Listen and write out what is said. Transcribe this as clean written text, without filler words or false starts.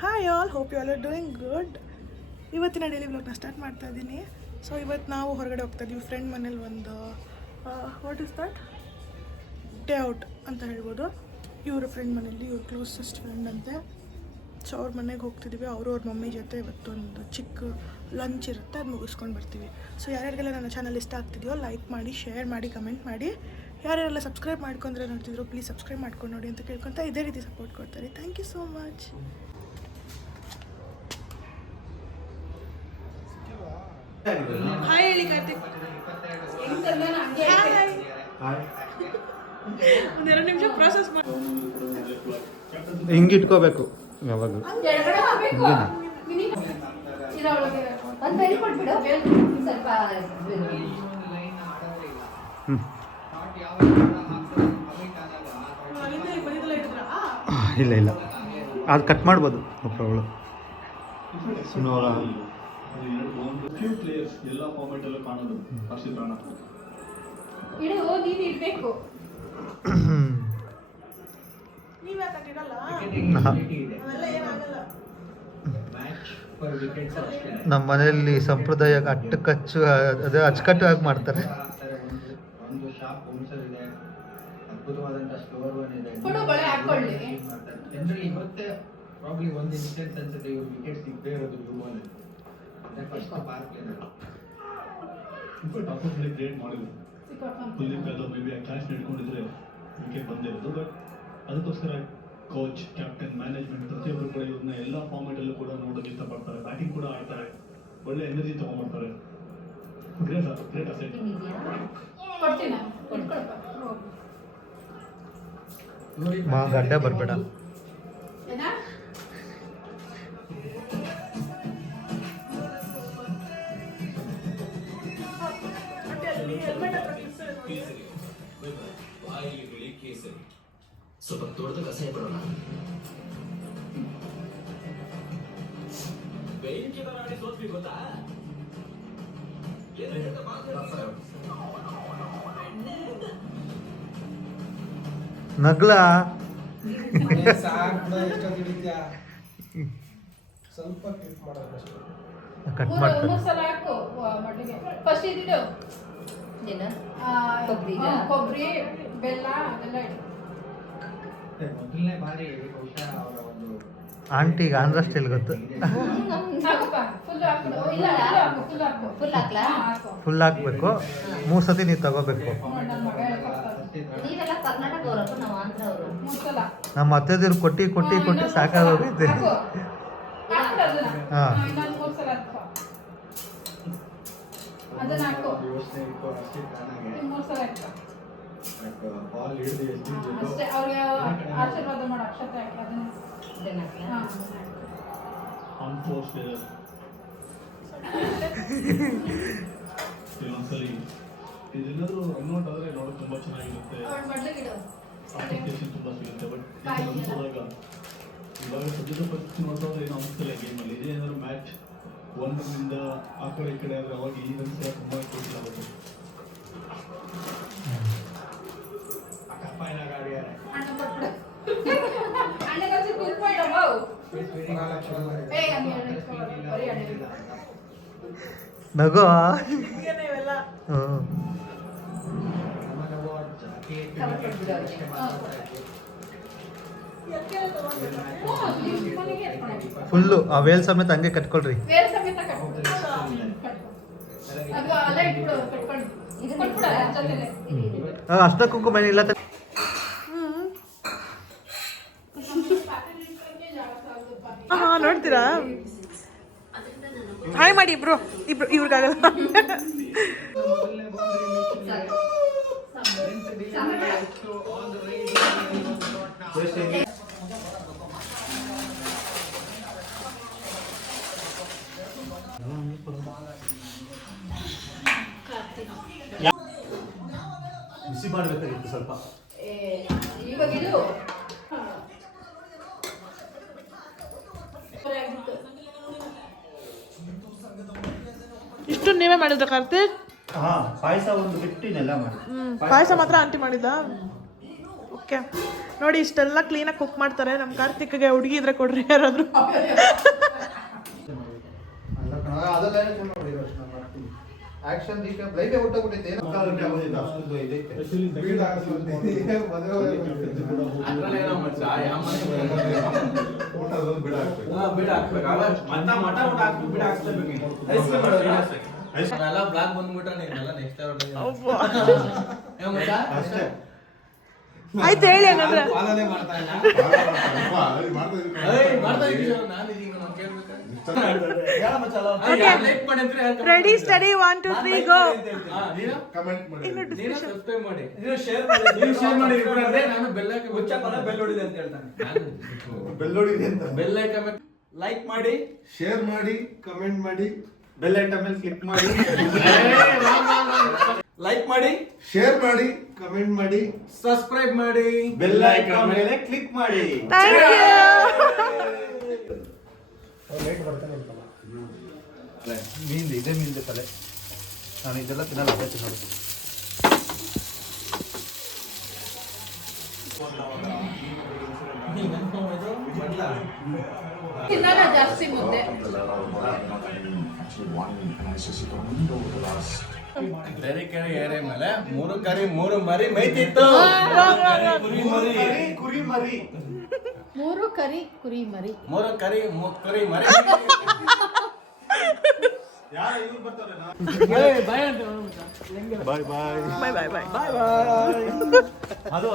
Hi all, hope you all are doing good. ಇವತ್ತಿನ daily ವ್ಲಾಗ್ನ start ಮಾಡ್ತಾ ಇದ್ದೀನಿ. ಸೊ ಇವತ್ತು ನಾವು ಹೊರಗಡೆ ಹೋಗ್ತಾ ಇದ್ದೀವಿ ಫ್ರೆಂಡ್ ಮನೇಲಿ ಒಂದು what is that day out ಅಂತ ಹೇಳ್ಬೋದು. ಇವರ ಫ್ರೆಂಡ್ ಮನೇಲಿ ಇವ್ರ ಕ್ಲೋಸೆಸ್ಟ್ ಫ್ರೆಂಡ್ ಅಂತೆ. ಸೊ ಅವ್ರ ಮನೆಗೆ ಹೋಗ್ತಿದ್ದೀವಿ. ಅವ್ರ ಮಮ್ಮಿ ಜೊತೆ ಇವತ್ತೊಂದು ಚಿಕ್ಕ ಲಂಚ್ ಇರುತ್ತೆ, ಅದು ಮುಗಿಸ್ಕೊಂಡು ಬರ್ತೀವಿ. ಸೊ ಯಾರ್ಯಾರಿಗೆಲ್ಲ ನನ್ನ ಚಾನಲ್ ಇಷ್ಟ ಆಗ್ತಿದೆಯೋ ಲೈಕ್ ಮಾಡಿ, ಶೇರ್ ಮಾಡಿ, ಕಮೆಂಟ್ ಮಾಡಿ. ಯಾರ್ಯಾರೆಲ್ಲ ಸಬ್ಸ್ಕ್ರೈಬ್ ಮಾಡ್ಕೊಂಡ್ರೆ ನೋಡ್ತಿದ್ರು ಪ್ಲೀಸ್ ಸಬ್ಸ್ಕ್ರೈಬ್ ಮಾಡ್ಕೊಂಡು ನೋಡಿ ಅಂತ ಕೇಳ್ಕೊತಾ ಇದೇ ರೀತಿ ಸಪೋರ್ಟ್ ಕೊಡ್ತಾರೆ. Thank you so much. Hi ಹೇಳಿ ಕಾರ್ತಿಕ್. ಒಂದೆರಡು ನಿಮಿಷ ಪ್ರಾಸೆಸ್ ಮಾಡಿ ಹಿಂಗೆ ಇಟ್ಕೋಬೇಕು ಯಾವಾಗ ಇಲ್ಲ ಇಲ್ಲ ಅದು ಕಟ್ ಮಾಡ್ಬೋದು ಪ್ರಾಬ್ಲಮ್. ಎಲ್ಲ ಫಾರ್ಮೆಟ್ ಅಲ್ಲೂ ಕಾಣೋದು ಹರ್ಷಿತ್ ರಾಣ ಇಡಬೇಕು. ನೀವು ಯಾಕೆ ಇರಲ್ಲ? ನಮ್ಮ ಮನೆಯಲ್ಲಿ ಸಂಪ್ರದಾಯ ಅಟ್ಟಕಚ್ಚು ಅದೇ ಅಚ್ಚುಕಟ್ಟಾಗಿ ಮಾಡ್ತಾರೆ. ಒಂದು ಶಾಪ್ ಹೋಮ್ಸರ್ ಇದೆ, ಅದ್ಭುತವಾದಂಥ ಸ್ಟೋರ್ ಇದೆ. ಜನರಲಿ ಇವತ್ತೇ ಪ್ರಾಬ್ಲಿ ಒಂದು ಇನ್ಸ್ಟೆನ್ಸ್ ಅನ್ಸುತ್ತೆ ಇವ್ರು ವಿಕೆಟ್ ಸಿಗದೇ ಇರೋದು ರೂಮಲ್ಲಿ. ಫಸ್ಟ್ ಪಾರ್ಕ್ ಆಪರ್ಚುನಿಟಿ ಕ್ರಿಯೇಟ್ ಮಾಡಿದ್ರು. ಕುಲ್ದೀಪ್ ಯಾದವ್ ಮೇ ಬಿ ಆ ಕ್ಲಾಸ್ ನಡ್ಕೊಂಡಿದ್ರೆ ವಿಕೆಟ್ ಬಂದಿರೋದು. ಬಟ್ ಅದಕ್ಕೋಸ್ಕರ ಕೋಚ್, ಕ್ಯಾಪ್ಟನ್, ಮ್ಯಾನೇಜ್ಮೆಂಟ್ ಪ್ರತಿಯೊಬ್ಬರು ಕೂಡ ಇವ್ರನ್ನ ಎಲ್ಲ ಫಾರ್ಮೆಟ್ ಅಲ್ಲೂ ಕೂಡ ನೋಡೋಕೆ ಇಷ್ಟಪಡ್ತಾರೆ. ಬ್ಯಾಟಿಂಗ್ ಕೂಡ ಆಡ್ತಾರೆ, ಒಳ್ಳೆ ಎನರ್ಜಿ ತಗೊಂಡ್ಬರ್ತಾರೆ. Great asset. ಗಡ್ಡ ಬರಬೇಡ. ಸ್ವಲ್ಪ ದೊಡ್ಡದಾಗ ಅಸಹ್ಯ ಪಡೋಣ. ಸೋತ್ವಿ ಗೊತ್ತಾ? ನಗ್ಲ ಸ್ವಲ್ಪ ಕ್ಲಿಕ್ ಮಾಡೋದು ಕಟ್ ಮಾಡ್ತಾರೆ. ಕೊಬ್ಬರಿ, ಬೆಲ್ಲ ಅದೆಲ್ಲ ಮೊದಲನೇ ಬಾರಿ ಬಹುಶಃ ಅವರ ಒಂದು ಆಂಟಿಗೆ ಆಂಧ್ರ ಸ್ಟೈಲ್ ಗೊತ್ತು. ಫುಲ್ ಹಾಕ್ಬೇಕು, 3 ಸತಿ ನೀವು ತಗೋಬೇಕು. ನಮ್ಮ ಅತ್ತೆದಿರು ಕೊಟ್ಟಿ ಕೊಟ್ಟಿ ಕೊಟ್ಟಿ ಸಾಕಾಗೋಗೈತೆ. ಹಾಂ ಯೋಚನೆ ಇತ್ತು ಹರ್ಷಿತ್ ರಾಣಗೆ ಬಾಲ್ ಹಿಡಿದು ಆಶೀರ್ವಾದ ಮಾಡೋ ಅಕ್ಷತೆ ಹಾಕಿ ಇನ್ನೊಂದ್ಸಲಿ ಇದೆಲ್ಲರೂ ರನ್ಔಟ್ ಆದರೆ ನೋಡೋಕೆ ತುಂಬ ಚೆನ್ನಾಗಿರುತ್ತೆ, ಅಪ್ಲಿಕೇಶನ್ ತುಂಬ ಸಿಗುತ್ತೆ. ಬಟ್ ಅನ್ಸೋದಾಗ ಇವಾಗ ಸದ್ಯದ ಪರಿಸ್ಥಿತಿ ನೋಡ್ತಾ ಏನೋ ಅನಿಸ್ತಲ್ಲ ಗೇಮಲ್ಲಿ. ಇದೇನಾದ್ರು ಮ್ಯಾಚ್ 1 ಆ ಕಡೆ ಈ ಕಡೆ ಆದರೆ ಅವಾಗ ಈ ರನ್ಸ್ ತುಂಬ ಕೊಟ್ಟಿಲ್ಲ. ನಗೋ. ಫುಲ್ಲು ಆ ವೇಲ್ ಸಮೇತ ಹಂಗೆ ಕಟ್ಕೊಳ್ರಿ. ಅಷ್ಟ ಕುಂಕುಮ ಇಲ್ಲ. ನೋಡ್ತೀರಾ? ಹಾಯ್ ಮಾಡಿ ಇಬ್ರು ಇವ್ರಿಗಾಗಲ್ಲ. ಬಿಸಿ ಮಾಡಬೇಕಾಗಿತ್ತು ಸ್ವಲ್ಪ. ಇಷ್ಟು ನೀವೇ ಮಾಡಿದ್ರ ಕಾರ್ತಿಕ್? ಪಾಯಸ ಒಂದು ಬಿಟ್ಟಿನೆಲ್ಲ ಮಾಡಿ. ಪಾಯಸ ಮಾತ್ರ ಆಂಟಿ ಮಾಡಿದ. ಓಕೆ ನೋಡಿ ಇಷ್ಟೆಲ್ಲ ಕ್ಲೀನಾಗಿ ಕುಕ್ ಮಾಡ್ತಾರೆ. ನಮ್ಮ ಕಾರ್ತಿಕ್ಗೆ ಹುಡುಗಿ ಇದ್ರೆ ಕೊಡ್ರಿ ಯಾರಾದರೂ. ಆಕ್ಷನ್ ಲೈಫೇ ಹೊಟ್ಟೋಗ್ಬಿಟ್ಟೈತೆ ಬ್ಲಾಕ್ ಬಂದ್ಬಿಟ್ರೆ ನೆಕ್ಸ್ಟ್ ಆಯ್ತು ಹೇಳಿ ಹಂಗಂದ್ರೆ. Ready steady 1 2 3 go. ಕಮೆಂಟ್ ಮಾಡಿ, ಸಬ್ಸ್ಕ್ರೈಬ್ ಮಾಡಿ, ಶೇರ್ ಮಾಡಿ. ನಾನು ಬೆಲ್ ಹೊಡಿದೆ ಅಂತ ಹೇಳ್ತಾನೆ. ಬೆಲ್ ಹೊಡಿದೆ ಅಂತ. ಬೆಲ್ ಐಕನ್ ಲೈಕ್ ಮಾಡಿ, ಶೇರ್ ಮಾಡಿ, ಕಮೆಂಟ್ ಮಾಡಿ, ಬೆಲ್ ಐಟಮ್ ಮೇಲೆ ಕ್ಲಿಕ್ ಮಾಡಿ. ಲೈಕ್ ಮಾಡಿ, ಶೇರ್ ಮಾಡಿ, ಕಮೆಂಟ್ ಮಾಡಿ, ಸಬ್ಸ್ಕ್ರೈಬ್ ಮಾಡಿ, ಬೆಲ್ ಐಕಾನ್ ಮೇಲೆ ಕ್ಲಿಕ್ ಮಾಡಿ. Thank you. ಮೀನ್ದು ಇದೇ ಮೀನ್ದು ತಲೆ. ನಾನು ಇದೆಲ್ಲ ತಿನ್ನಲ್ಲ, ಅದೇ ತಿನ್ನೋದು. ತಿನ್ನಲ್ಲ ಜಾಸ್ತಿ ಮುದ್ದೆ. ಬೇರೆ ಕೆರೆ ಏರೆ ಮೇಲೆ 3 ಕರಿ 3 ಮರಿ ಮೈತಿತ್ತು. ಕುರಿ ಮರಿ. 3 ಕರಿ ಕುರಿ ಮರಿ. 3 ಕರಿ ಕುರಿ ಮರಿ. ಬಾಯ್ ಬಾಯ್. ಬಾಯ್ ಬಾಯ್ ಬಾಯ್. ಅದು